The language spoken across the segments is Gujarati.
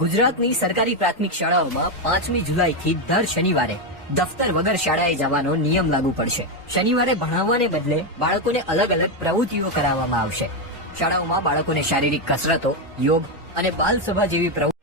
ગુજરાતની સરકારી પ્રાથમિક શાળાઓમાં 5મી જુલાઈથી દર શનિવારે દફતર વગર શાળાએ જવાનો નિયમ લાગુ પડશે। શનિવારે ભણાવવાને બદલે બાળકોને અલગ અલગ પ્રવૃત્તિઓ કરાવવામાં આવશે। શાળાઓમાં બાળકોને શારીરિક કસરતો, યોગ અને બાલ સભા જેવી પ્રવૃત્તિઓ।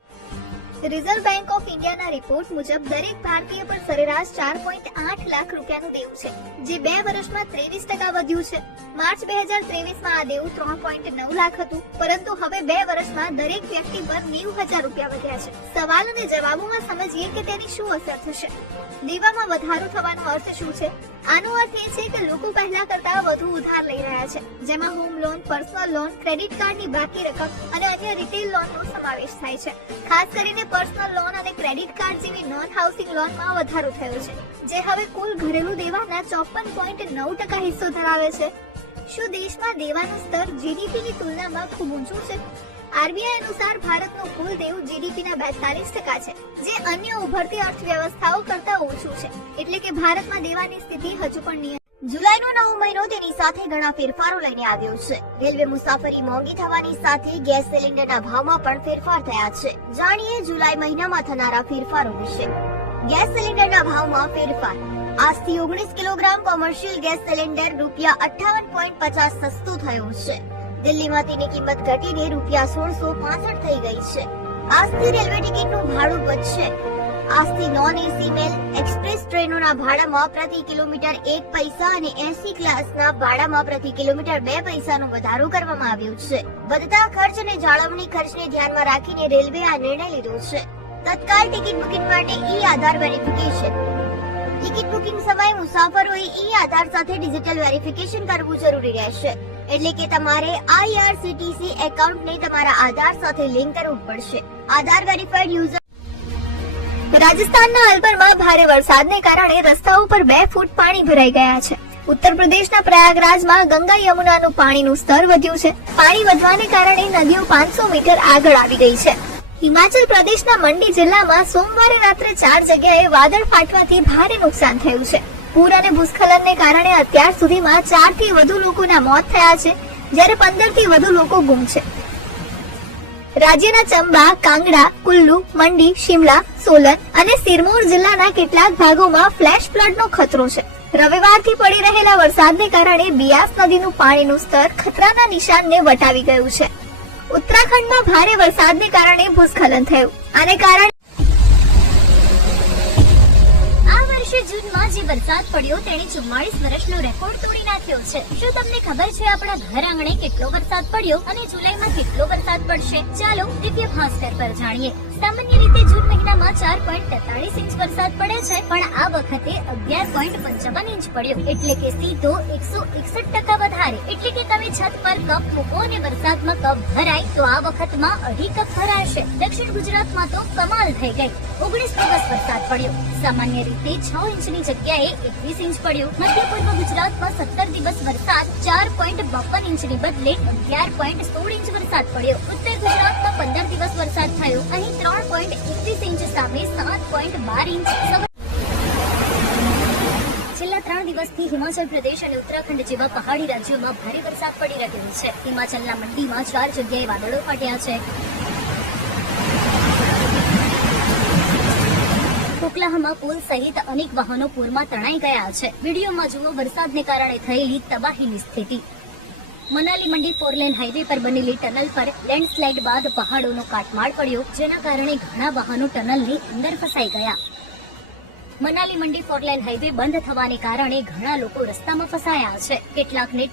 રિઝર્વ બેંક ઓફ ઇન્ડિયાના રિપોર્ટ મુજબ દરેક ભારતીય પર સરેરાશ 4.8 લાખ રૂપિયાનું દેવું છે, જે 2 વર્ષમાં 23% વધ્યું છે। માર્ચ 2023માં આ દેવું 3.9 લાખ હતું, પરંતુ હવે 2 વર્ષમાં દરેક વ્યક્તિ પર 90,000 રૂપિયા વધ્યા છે। સવાલ અને જવાબોમાં સમજીએ કે તેની શું અસર થશે। દેવામાં વધારો થવાનો અર્થ શું છે? આનો અર્થ એ છે કે લોકો પહેલા કરતા વધુ ઉધાર લઈ રહ્યા છે, જેમાં home loan, personal loan, credit કાર્ડની બાકી રકમ અને અન્ય રિટેલ લોનનો સમાવેશ થાય છે। ખાસ કરીને પર્સનલ લોન અને ક્રેડિટ કાર્ડ જેવી નોન હાઉસિંગ લોનમાં વધારો થયો છે, જે હવે કુલ ઘરેલું દેવાના 54.9% હિસ્સો ધરાવે છે। શું દેશમાં દેવાનું સ્તર જીડીપીની તુલનામાં ખૂબ ઊંચું છે? આરબીઆઈ અનુસાર ભારતનું કુલ દેવું જીડીપીના 42% છે, જે અન્ય ઉભરતી અર્થવ્યવસ્થાઓ કરતા ઓછું છે, એટલે કે ભારતમાં દેવાની સ્થિતિ હજુ પણ નિયંત્રણમાં। જુલાઈનો નવો મહિનો તેની સાથે ઘણા ફેરફારો લઈને આવ્યો છે। રેલવે મુસાફરી મોંઘી થવાની સાથે ગેસ સિલિન્ડરના ભાવમાં પણ ફેરફાર થયા છે। જાણીએ જુલાઈ મહિનામાં થનારા ફેરફારો વિશે। ગેસ સિલિન્ડરના ભાવમાં ફેરફાર। આજથી 19 કિલોગ્રામ કોમર્શિયલ ગેસ સિલિન્ડર ₹58.50 સસ્તું થયું છે। દિલ્હીમાં તેની કિંમત ઘટીને ₹1665 થઈ ગઈ છે। આજથી રેલવે ટિકિટનું ભાડું વધશે। આજથી નોન એસી મેલ એક્સપ્રેસ ટ્રેનોના ભાડામાં પ્રતિ કિલોમીટર 1 પૈસા અને એસી ક્લાસના ભાડામાં પ્રતિ કિલોમીટર 2 પૈસાનો વધારો કરવામાં આવ્યો છે। વધતા ખર્ચ અને જાળવણી ખર્ચને ધ્યાનમાં રાખીને રેલવે આ નિર્ણય લીધો છે। તત્કાલ ટિકિટ બુકિંગ માટે ઈ આધાર વેરિફિકેશન। ટિકિટ બુકિંગ સમયે મુસાફરોએ ઈ આધાર સાથે ડિજિટલ વેરિફિકેશન કરવું જરૂરી રહેશે, એટલે કે તમારે IRCTC એકાઉન્ટને તમારા આધાર સાથે લિંક કરવું પડશે। આધાર વેરીફાઈડ યુઝર। રાજસ્થાનના અલવરમાં ભારે વરસાદને કારણે રસ્તાઓ પર 2 ફૂટ પાણી ભરાઈ ગયા છે। ઉત્તર પ્રદેશના પ્રયાગરાજમાં ગંગા યમુનાનું પાણીનું સ્તર વધ્યું છે। પાણી વધવાને કારણે નદીઓ 500 મીટર આગળ આવી ગઈ છે। હિમાચલ પ્રદેશના મંડી જિલ્લામાં સોમવારે રાત્રે 4 જગ્યાએ વાદળ ફાટવાથી ભારે નુકસાન થયું છે। પૂર અને ભૂસ્ખલનને કારણે અત્યાર સુધીમાં 4 થી વધુ લોકોના મોત થયા છે, જ્યારે 15 થી વધુ લોકો ગુમ છે। રાજ્યના ચંબા, કાંગડા, કુલ્લુ, મંડી, શિમલા, સોલન અને સિરમૌર જિલ્લાના કેટલાક ભાગોમાં ફ્લેશ ફ્લડનો ખતરો છે। રવિવારથી પડી રહેલા વરસાદને કારણે બિયાસ નદીનું પાણીનું સ્તર ખતરાના નિશાનને વટાવી ગયું છે। ઉત્તરાખંડમાં ભારે વરસાદને કારણે ભૂસ્ખલન થયું। આને કારણે આ વર્ષે જૂનમાં જે વરસાદ પડ્યો તેણે 44 વર્ષનો રેકોર્ડ તોડી નાખ્યો છે। શું તમને ખબર છે આપણા ઘર આંગણે કેટલો વરસાદ પડ્યો અને જુલાઈમાં કેટલો વરસાદ પડશે? ચાલો દિવ્ય ભાસ્કર પર જાણીએ। સામાન્ય રીતે જૂન મહિનામાં 4.43 ઇંચ વરસાદ પડે છે, પણ આ વખતે 11.55 ઇંચ પડ્યો, એટલે કે સીધો 161% વધારે। એટલે કે તમે છત પર કપ મૂકો અને વરસાદમાં કપ ભરાય તો આ વખતમાં 2.5 કપ ભરાશે। દક્ષિણ ગુજરાતમાં તો કમાલ થઈ ગઈ। 19 દિવસ વરસાદ પડ્યો। સામાન્ય રીતે 6 ઇંચની જગ્યાએ 21 ઇંચ પડ્યો। મધ્ય પૂર્વ ગુજરાતમાં 17 દિવસ વરસાદ 4.52 ઇંચની બદલે 11.16 ઇંચ વરસાદ પડ્યો। ઉત્તર ગુજરાતમાં 15 દિવસ વરસાદ થયો। અહીં 3.31 ઇંચ સામે 7.12 ઇંચ। છેલ્લા 3 દિવસથી હિમાચલ પ્રદેશ અને ઉત્તરાખંડ જેવા પહાડી રાજ્યોમાં ભારે વરસાદ પડી રહ્યો છે। હિમાચલના મંડીમાં 4 જગ્યાએ વાદળો ફાટ્યા છે। કોકલાહામાં પુલ સહિત અનેક વાહનો પૂરમાં તણાઈ ગયા છે। વિડીયોમાં જુઓ વરસાદને કારણે થયેલી તબાહીની સ્થિતિ। મનાલી મંડી 4 લેન હાઈવે પર બનેલી ટનલ પર લેન્ડસ્લાઇડ બાદ પહાડોનો કાટમાળ પડ્યો, જેના કારણે ઘણા વાહનો ટનલની અંદર ફસાઈ ગયા। મનાલી મંડી 4 લેન હાઈવે બંધ થવાને કારણે ઘણા લોકો રસ્તામાં ફસાયા છે। કેટલાકને